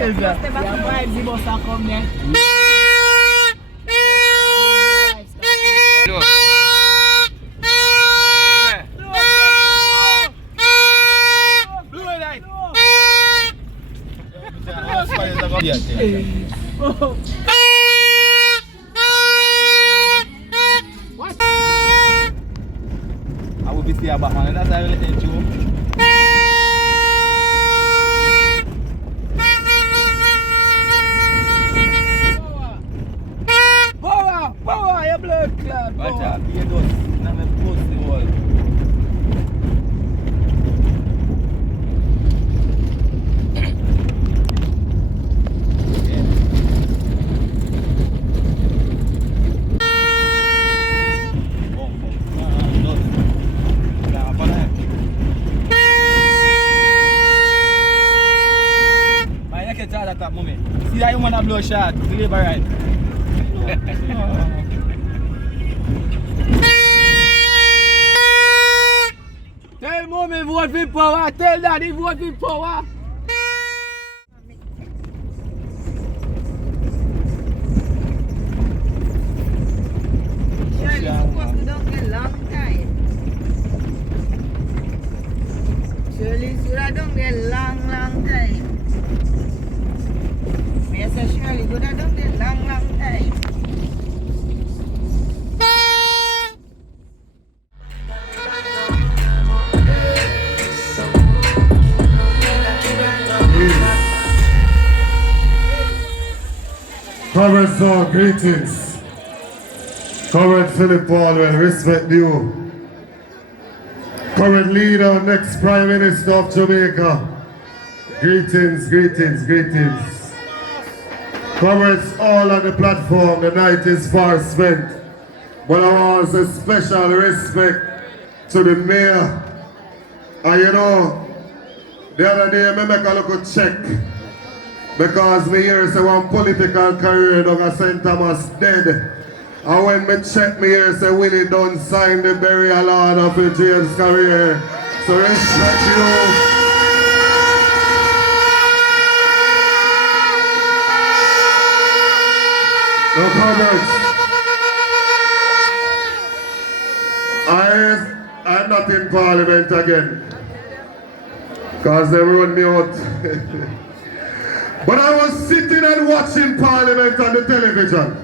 I will be still back, man. That's how I will let you. Power, your blood clot. Watch out, you don't. Now I'm post the wall. See that you want to blow shot, deliver right. Tell mommy vote for power, tell daddy vote for power. Shirley supposed to don't get long time. Shirley should have done get long time. Yes, Shirley would have done it long time. Current song, greetings. Current Philip Baldwin, respect you. Current leader, next Prime Minister of Jamaica. Greetings, greetings, greetings. Comments all on the platform, the night is far spent. But I want to say special respect to the mayor. And you know, the other day I make a little check. Because me hear say one political career down at St. Thomas dead. And when me check me hear say Willie don't sign the burial order of James' career. So respect you. No comments. I'm not in Parliament again. Because they run me out. But I was sitting and watching Parliament on the television.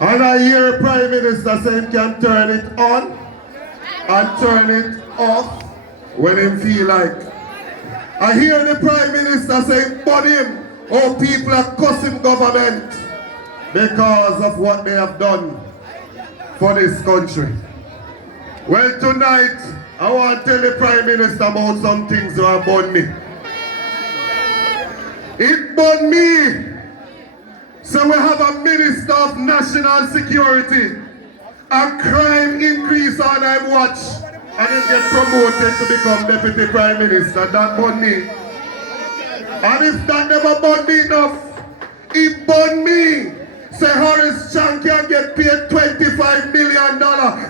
And I hear Prime Minister saying can turn it on and turn it off when him feel like. I hear the Prime Minister saying, but him, oh people are cussing government because of what they have done for this country. Well, tonight, I want to tell the Prime Minister about some things that have burnt me. It burned me. So we have a Minister of National Security. A crime increase on him watch. And he get promoted to become Deputy Prime Minister. That burned me. And if that never burned me enough, it burned me. Say Horace Chan can get paid $25 million,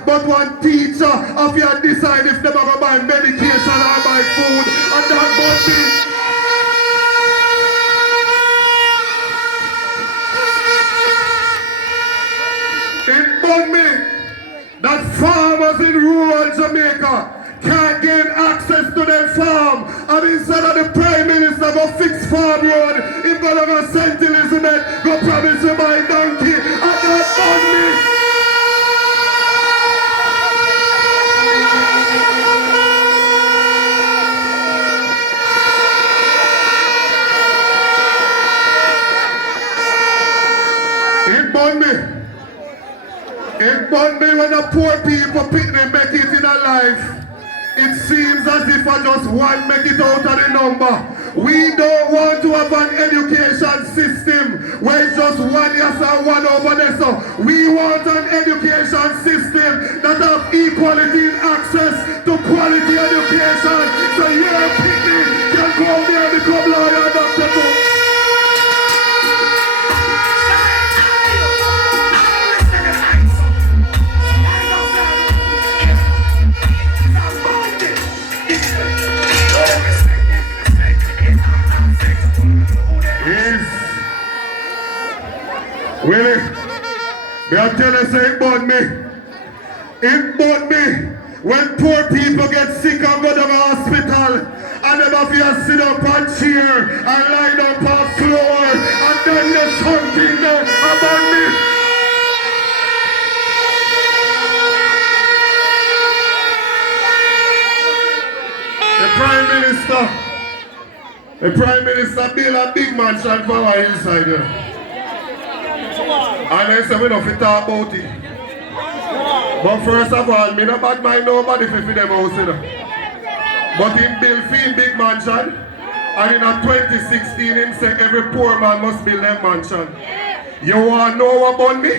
but one teacher of you decide if they ever buy medication or buy food, and that must be. It burned me that farmers in rural Jamaica can't gain access to their farm, and instead of the Prime Minister go fix farm road, if go to St. Elizabeth, go promise to buy donkey, and that burned me. It burned me. It burned me when the poor people pick them make it in a life. It seems as if I just want make it out of the number. We don't want to have an education system where it's just one yes and one over there. So we want an education system that have equality in access to quality education. So your picnic can go there and become lawyer and doctor too. Willie, may I tell you say it about me? It about me. When poor people get sick and go to the hospital, and them have to sit up on chair and lie down on floor, and then there's something there about me. The Prime Minister built a big mansion for our hillside here. And they say we don't fit talk about it. But first of all, me not bad mind nobody for them house, you know. But he built a big mansion, and in 2016 him say every poor man must build a mansion. You want to know about me?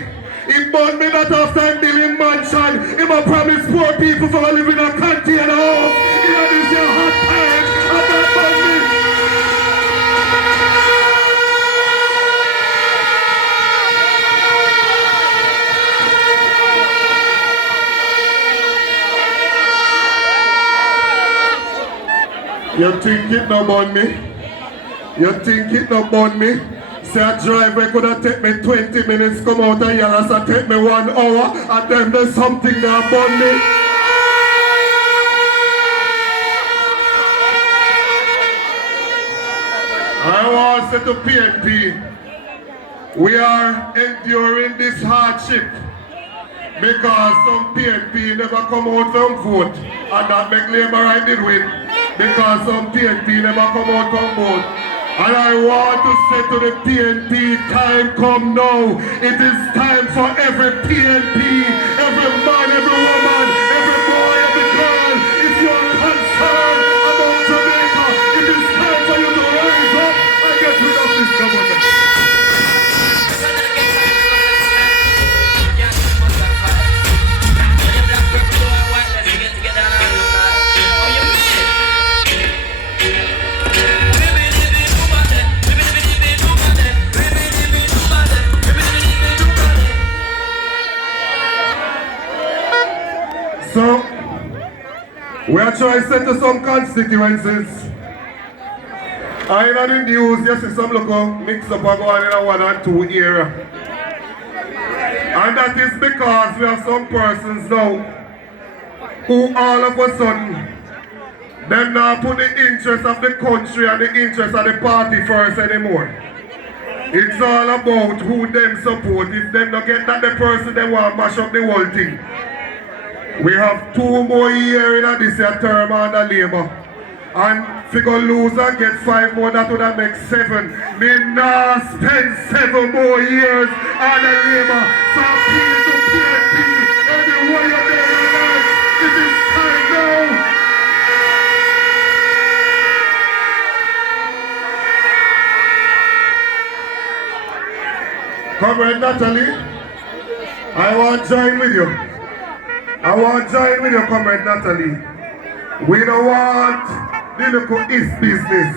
He bought me that after him building mansion, he will promise poor people for live in a container house. Here is your hot time about me. You think it no bun me? You think it no bun me? Say a driver could have take me 20 minutes, come out of yallahs and take me 1 hour, and then there's something that bun me. I want to say to PNP, we are enduring this hardship because some PNP never come out from vote, and that make Labour right did win. Because some PNP never come out from vote. And I want to say to the PNP, time come now. It is time for every PNP, every man, every woman, every boy, every girl. If you are concerned about Jamaica, it is time for you to rise up and get rid of this government. So, we are trying to set to some constituencies. I know the news, you see some local mix up and going in a 1 and 2 area. And that is because we have some persons now who all of a sudden, them now put the interest of the country and the interest of the party first anymore. It's all about who them support. If them don't get that the person, they want to mash up the whole thing. We have 2 more years in this year term under Labour. And if we go lose and get 5 more, that would have make 7. Me now spend 7 more years under Labour. So appeal to PNP, everywhere you're there in life, it is time now. Comrade Natalie, I want to join with you. I want to join with you, Comrade Natalie. We don't want the local is business.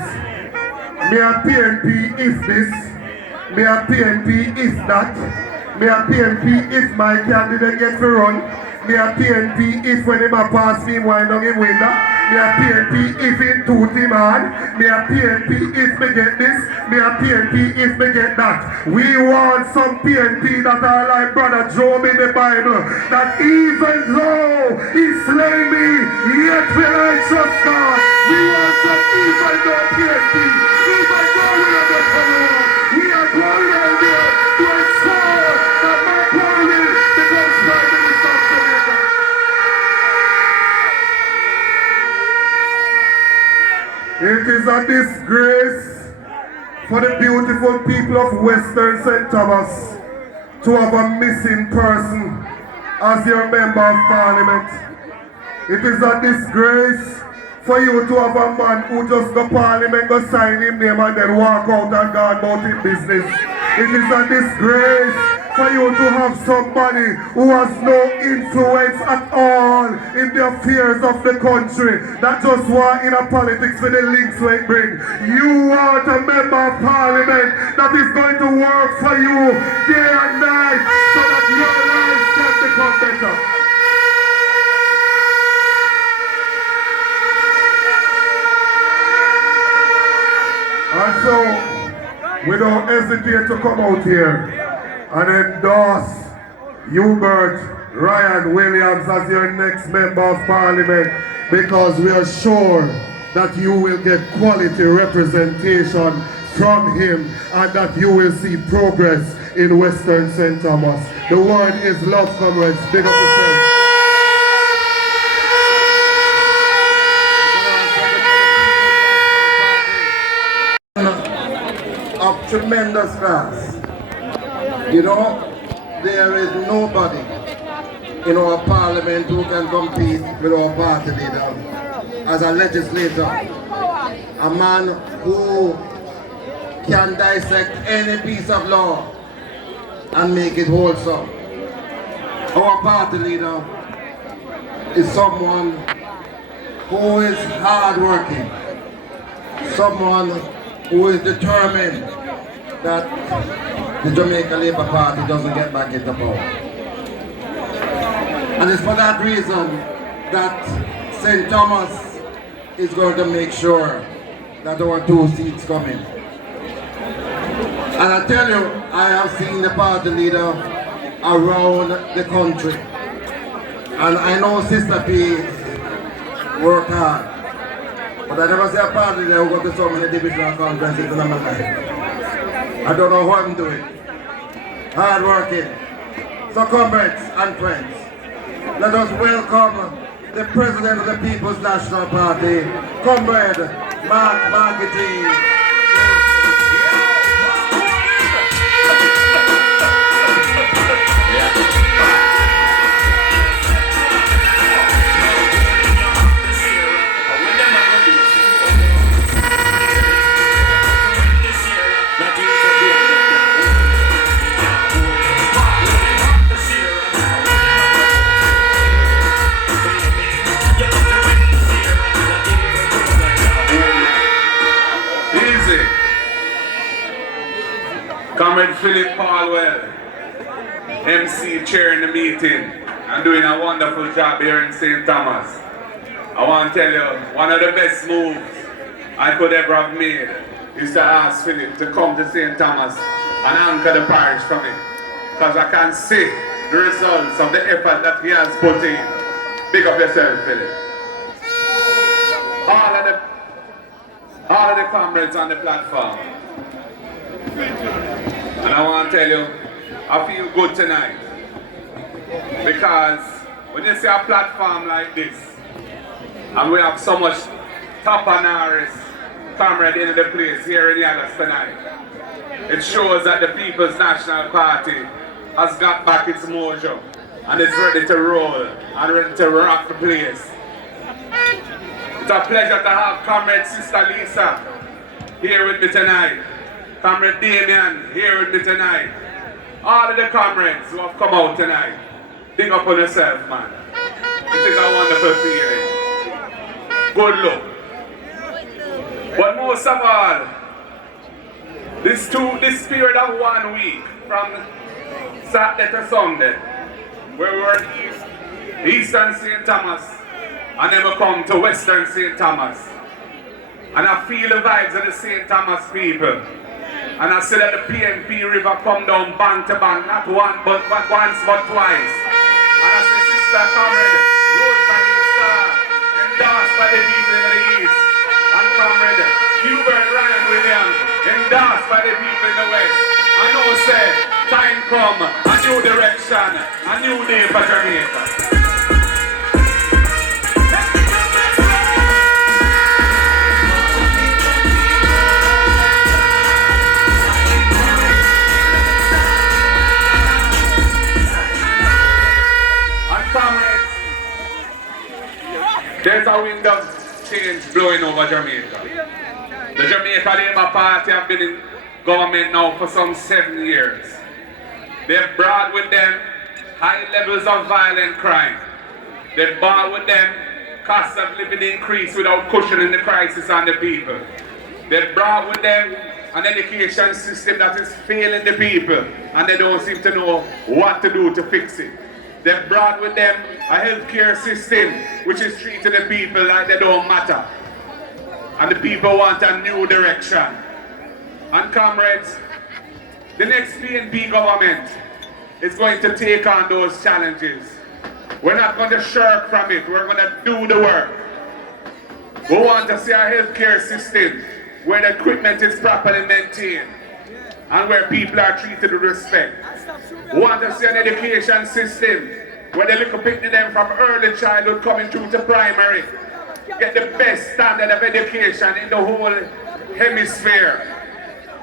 Me a PNP is this. Me a PNP is that. Me a PNP if my candidate gets to run. Me a PNP if when him a pass me, why not him win that. Me a PNP if in tooth him on. Me a PNP if me get this. Me a PNP if me get that. We want some PNP that are like Brother Job in the Bible. That even though he slay me, yet will I trust God. We want some even though PNP. Even though we are going to come on. We are going out there to ensure that my glory becomes Prime Minister of Jamaica. It is a disgrace for the beautiful people of Western St. Thomas to have a missing person as your member of parliament. It is a disgrace for you to have a man who just go parliament, go sign him name and then walk out and go about his business. It is a disgrace for you to have somebody who has no influence at all in the affairs of the country that just want in a politics for the links we bring. You want a member of parliament that is going to work for you day and night so that your life can become better. And so, we don't hesitate to come out here and endorse Hubert Ryan Williams as your next member of parliament, because we are sure that you will get quality representation from him and that you will see progress in Western St. Thomas. The word is love, comrades. Big up yourself. Of tremendous class. You know, there is nobody in our parliament who can compete with our party leader as a legislator. A man who can dissect any piece of law and make it wholesome. Our party leader is someone who is hardworking, someone who is determined that the Jamaica Labour Party doesn't get back into power. And it's for that reason that St. Thomas is going to make sure that our 2 seats come in. And I tell you, I have seen the party leader around the country. And I know Sister P work hard. But I never see a party leader who go to so many divisional conferences in my life. I don't know what I'm doing. Hard working. So comrades and friends, let us welcome the President of the People's National Party, Comrade Mark Marketing. Comrade Philip Paulwell, MC chairing the meeting and doing a wonderful job here in St. Thomas. I want to tell you, one of the best moves I could ever have made is to ask Philip to come to St. Thomas and anchor the parish for me. Because I can see the results of the effort that he has put in. Big up yourself, Philip. All of the comrades on the platform. And I want to tell you, I feel good tonight. Because when you see a platform like this, and we have so much top honoris comrade in the place here in Yallahs tonight, it shows that the People's National Party has got back its mojo and is ready to roll and ready to rock the place. It's a pleasure to have Comrade Sister Lisa here with me tonight. Comrade Damien here with me tonight. All of the comrades who have come out tonight. Big up on yourself, man. It is a wonderful feeling. Good luck. But most of all, this period of 1 week from Saturday to Sunday, where we were in Eastern St. Thomas, and then we come to Western St. Thomas. And I feel the vibes of the St. Thomas people. And I see that the PNP River come down bank to bank, not once but twice. And I see Sister Comrade Rosemary Star, endorsed by the people in the East. And Comrade Hubert Ryan Williams, endorsed by the people in the West. I know say, time come, a new direction, a new day for Jamaica. There's a wind of change blowing over Jamaica. The Jamaica Labour Party have been in government now for some 7 years. They've brought with them high levels of violent crime. They've brought with them cost of living increase without cushioning the crisis on the people. They've brought with them an education system that is failing the people and they don't seem to know what to do to fix it. They've brought with them a healthcare system which is treating the people like they don't matter. And the people want a new direction. And comrades, the next PNP government is going to take on those challenges. We're not going to shirk from it. We're going to do the work. We want to see a healthcare system where the equipment is properly maintained and where people are treated with respect. We want to see an education system where the little picnic them from early childhood coming through to primary get the best standard of education in the whole hemisphere.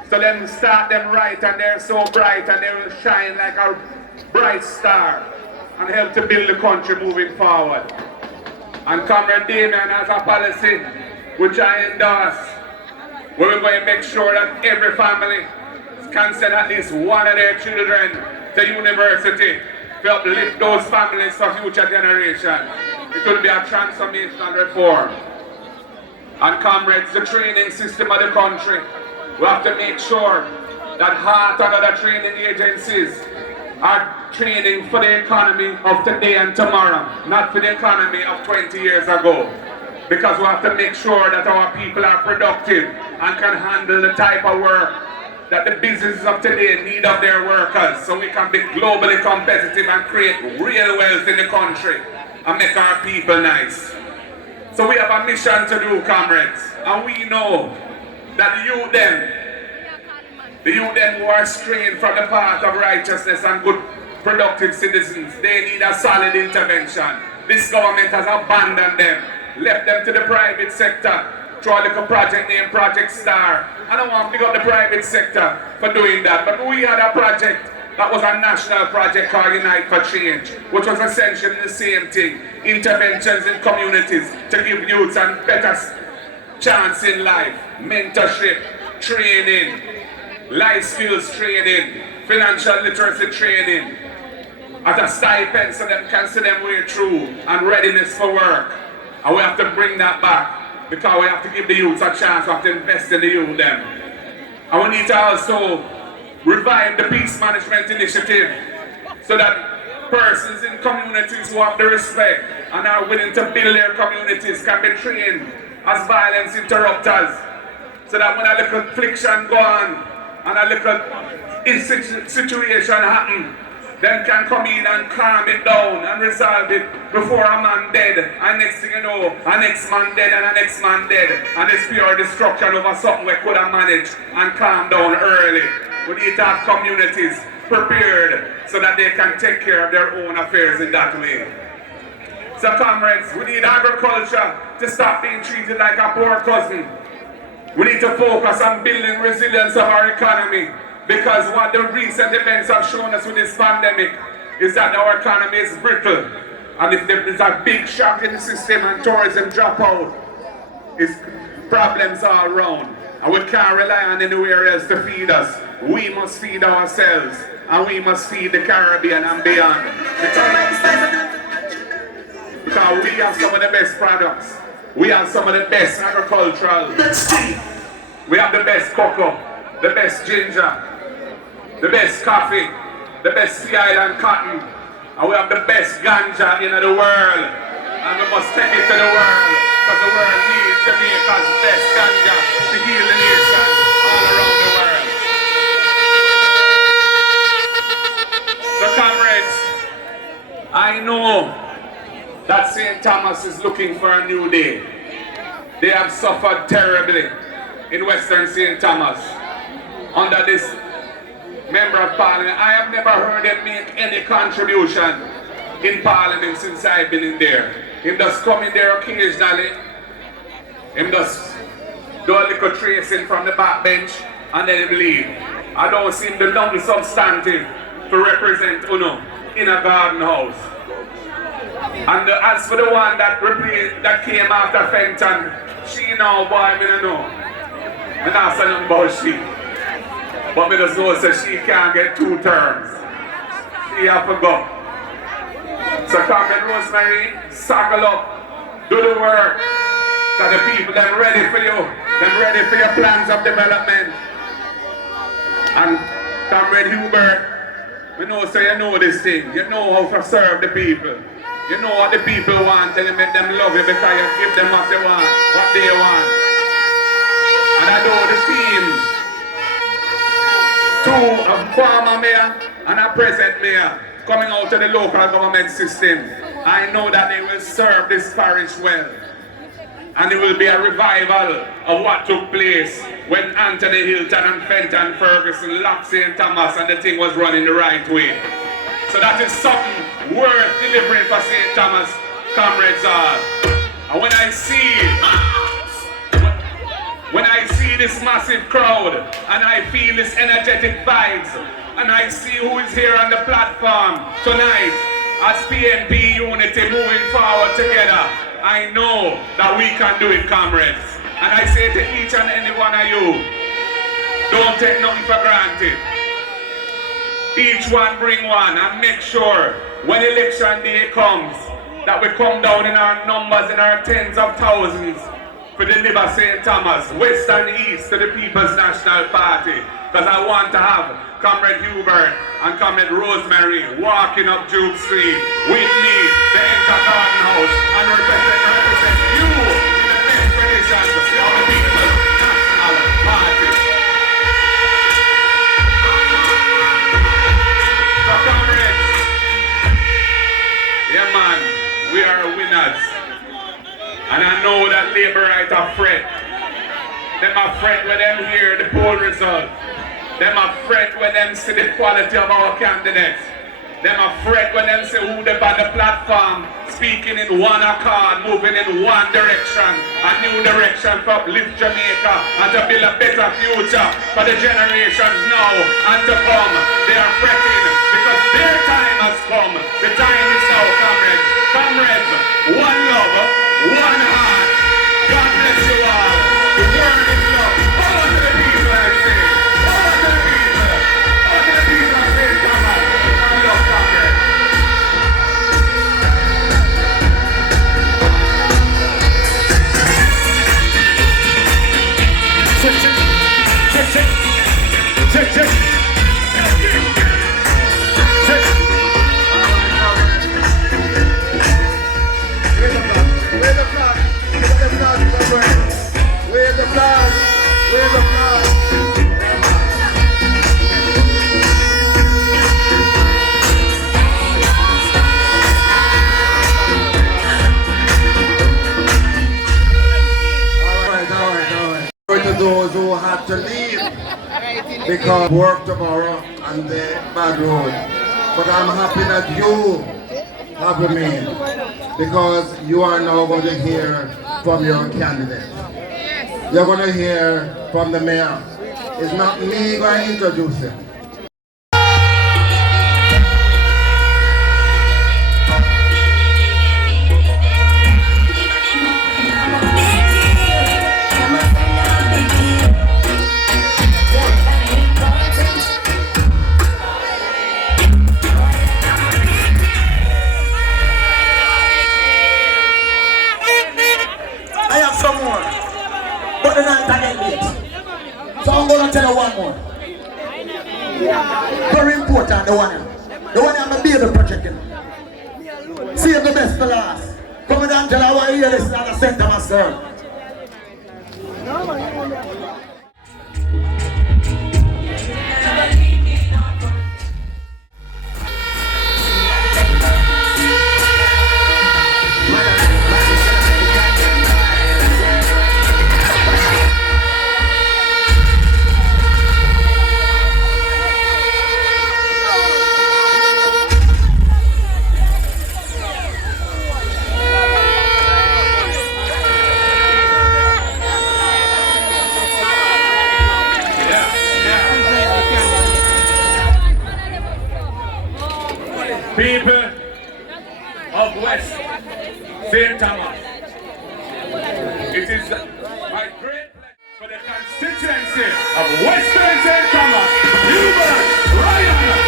So then start them right and they're so bright and they will shine like a bright star and help to build the country moving forward. And Comrade Damien has a policy which I endorse, where we're going to make sure that every family can send at least one of their children to university to uplift those families for future generations. It will be a transformational reform. And comrades, the training system of the country, we have to make sure that heart and other training agencies are training for the economy of today and tomorrow, not for the economy of 20 years ago. Because we have to make sure that our people are productive and can handle the type of work that the businesses of today need of their workers, so we can be globally competitive and create real wealth in the country and make our people nice. So we have a mission to do, comrades, and we know that the youth them who are straying from the path of righteousness and good productive citizens, they need a solid intervention. This government has abandoned them, left them to the private sector through a little project named Project Star. I don't want to pick up the private sector for doing that, but we had a project that was a national project called Unite for Change, which was essentially the same thing. Interventions in communities to give youths a better chance in life, mentorship, training, life skills training, financial literacy training, at a stipend so them can see them way through and readiness for work. And we have to bring that back because we have to give the youths a chance, we have to invest in the youth them. And we need to also revive the peace management initiative so that persons in communities who have the respect and are willing to build their communities can be trained as violence interrupters, so that when a little affliction go on and a little situation happen, them can come in and calm it down and resolve it before a man dead, and next thing you know, a next man dead and a next man dead, and it's pure destruction over something we could have managed and calm down early. We need to have communities prepared so that they can take care of their own affairs in that way. So comrades, we need agriculture to stop being treated like a poor cousin. We need to focus on building resilience of our economy, because what the recent events have shown us with this pandemic is that our economy is brittle. And if there is a big shock in the system and tourism drop out, it's problems all around. And we can't rely on any areas to feed us. We must feed ourselves, and we must feed the Caribbean and beyond. Because we have some of the best products. We have some of the best agricultural. We have the best cocoa, the best ginger, the best coffee, the best Sea Island cotton, and we have the best ganja in the world. And we must take it to the world, because the world needs Jamaica's best ganja to heal the nation all around the world. So comrades, I know that St. Thomas is looking for a new day. They have suffered terribly in Western St. Thomas under this Member of Parliament. I have never heard him make any contribution in Parliament since I've been in there. Him just come in there occasionally, him just do a little tracing from the back bench and then him leave. I don't seem the nothing substantive to represent Uno in a garden house. And as for the one that came after Fenton, she know, boy, I don't know. I don't say nothing about she. But I just know that she can't get 2 terms. She have to go. So come in, Rosemary, saddle up, do the work. So the people, they're ready for you. They're ready for your plans of development. And Comrade Hubert, we know, so you know this thing. You know how to serve the people. You know what the people want, and you make them love you because you give them what they want, what they want. And I know the team to a former mayor and a present mayor coming out of the local government system. I know that they will serve this parish well. And it will be a revival of what took place when Anthony Hilton and Fenton Ferguson locked St. Thomas and the thing was running the right way. So that is something worth delivering for St. Thomas, comrades all. And when I see this massive crowd and I feel this energetic vibes and I see who is here on the platform tonight as PNP unity moving forward together, I know that we can do it, comrades. And I say to each and any one of you, don't take nothing for granted. Each one bring one and make sure when election day comes that we come down in our numbers, in our tens of thousands to deliver St. Thomas, west and east to the People's National Party. Because I want to have Comrade Hubert and Comrade Rosemary walking up Duke Street with me, the Enter Garden House, and represent you in the best traditions of the People's National Party. So comrades, yeah man, we are winners. And I know that Labour right are fret. Them are fret when them hear the poll result. Them are fret when them see the quality of our candidates. Them are fret when them see who they on the platform, speaking in one accord, moving in one direction, a new direction for uplift Jamaica and to build a better future for the generations now and to come. They are fretting because their time has come. The time is now, comrades. Comrades, one love, one heart. God bless you all. The word is love. All to the people, I say. All to the people. All to the people, I say, come on. I love comrades. Check, check. To those who had to leave because work tomorrow and the bad road. But I'm happy that you have remained because you are now going to hear from your candidate. You're going to hear from the mayor. It's not me going to introduce him. So I'm going to tell you one more. Very important, the one I'm a baby project. Save the best for last. Come on, Angela, I want to hear this and I sent to myself. People of West St. Thomas, it is my great pleasure for the constituency of Western St. Thomas, Hubert Ryan